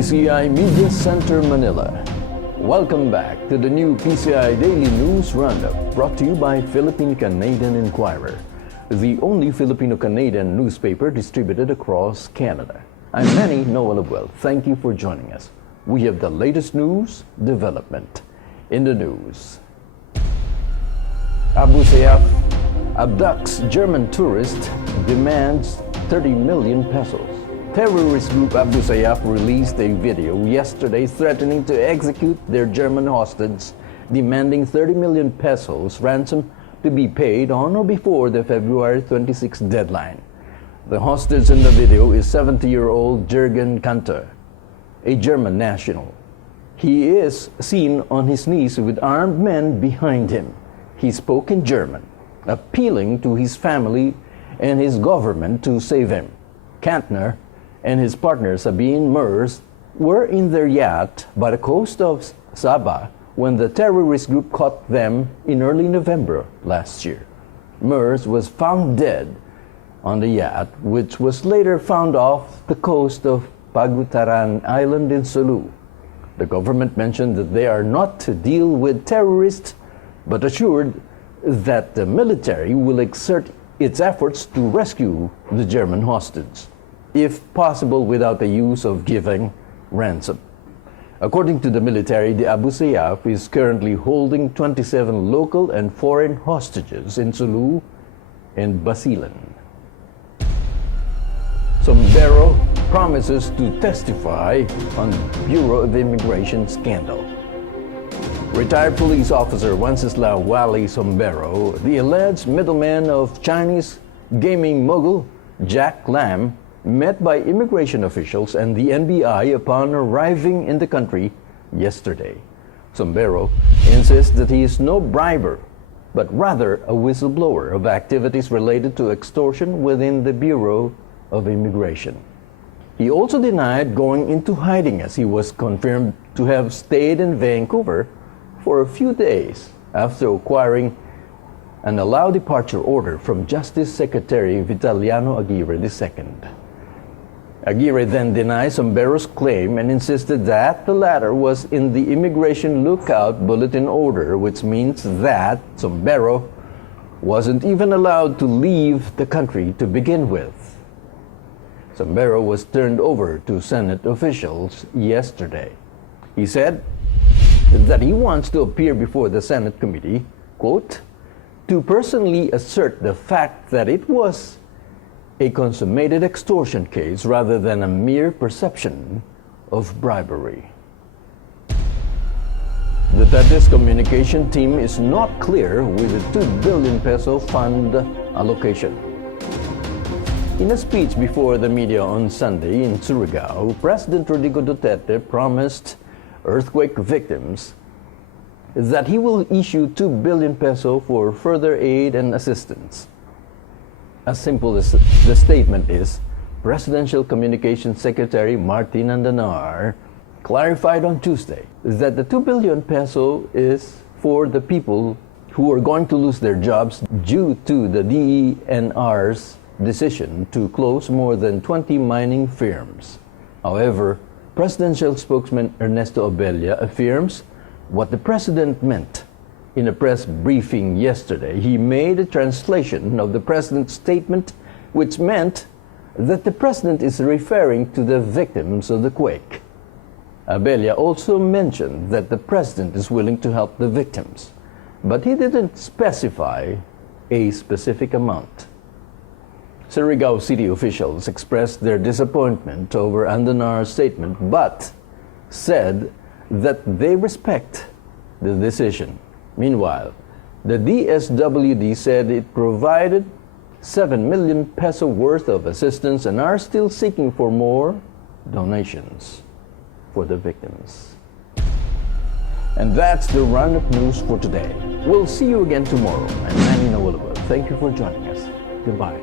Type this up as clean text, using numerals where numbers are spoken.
PCI Media Center, Manila. Welcome back to the new PCI Daily News Roundup, brought to you by Philippine-Canadian Inquirer, the only Filipino-Canadian newspaper distributed across Canada. I'm Manny Noel. Thank you for joining us. We have the latest news development in the news. Sayyaf Abducts German tourist demands 30 million pesos. Terrorist group Sayyaf released a video yesterday threatening to execute their German hostage, demanding 30 million pesos ransom to be paid on or before the February 26 deadline. The hostage in the video is 70-year-old Jürgen Kanter, a German national. He is seen on his knees with armed men behind him. He spoke in German, appealing to his family and his government to save him. Kantner and his partner Sabine Mers were in their yacht by the coast of Sabah when the terrorist group caught them in early November last year. Mers was found dead on the yacht, which was later found off the coast of Pagutaran Island in Sulu. The government mentioned that they are not to deal with terrorists, but assured that the military will exert its efforts to rescue the German hostage, if possible without the use of giving ransom. According to the military, the Sayyaf is currently holding 27 local and foreign hostages in Sulu and Basilan. Sombero promises to testify on Bureau of Immigration scandal. Retired police officer Wenceslao Wally Sombero, the alleged middleman of Chinese gaming mogul Jack Lam, met by immigration officials and the NBI upon arriving in the country yesterday. Sombero insists that he is no briber, but rather a whistleblower of activities related to extortion within the Bureau of Immigration. He also denied going into hiding, as he was confirmed to have stayed in Vancouver for a few days after acquiring an allowed departure order from Justice Secretary Vitaliano Aguirre II. Aguirre then denied Sombero's claim and insisted that the latter was in the Immigration Lookout Bulletin Order, which means that Sombero wasn't even allowed to leave the country to begin with. Sombero was turned over to Senate officials yesterday. He said that he wants to appear before the Senate committee, quote, to personally assert the fact that it was a consummated extortion case rather than a mere perception of bribery. The Duterte's communication team is not clear with the 2 billion peso fund allocation. In a speech before the media on Sunday in Surigao, President Rodrigo Duterte promised earthquake victims that he will issue 2 billion peso for further aid and assistance. As simple as the statement is, Presidential Communications Secretary Martin Andanar clarified on Tuesday that the 2 billion peso is for the people who are going to lose their jobs due to the DENR's decision to close more than 20 mining firms. However, Presidential spokesman Ernesto Abella affirms what the President meant. In a press briefing yesterday, he made a translation of the President's statement, which meant that the President is referring to the victims of the quake. Abella also mentioned that the President is willing to help the victims, but he didn't specify a specific amount. Surigao City officials expressed their disappointment over Andanar's statement, but said that they respect the decision. Meanwhile, the DSWD said it provided 7 million peso worth of assistance and are still seeking for more donations for the victims. And that's the roundup news for today. We'll see you again tomorrow. I'm Manny Noel. Thank you for joining us. Goodbye.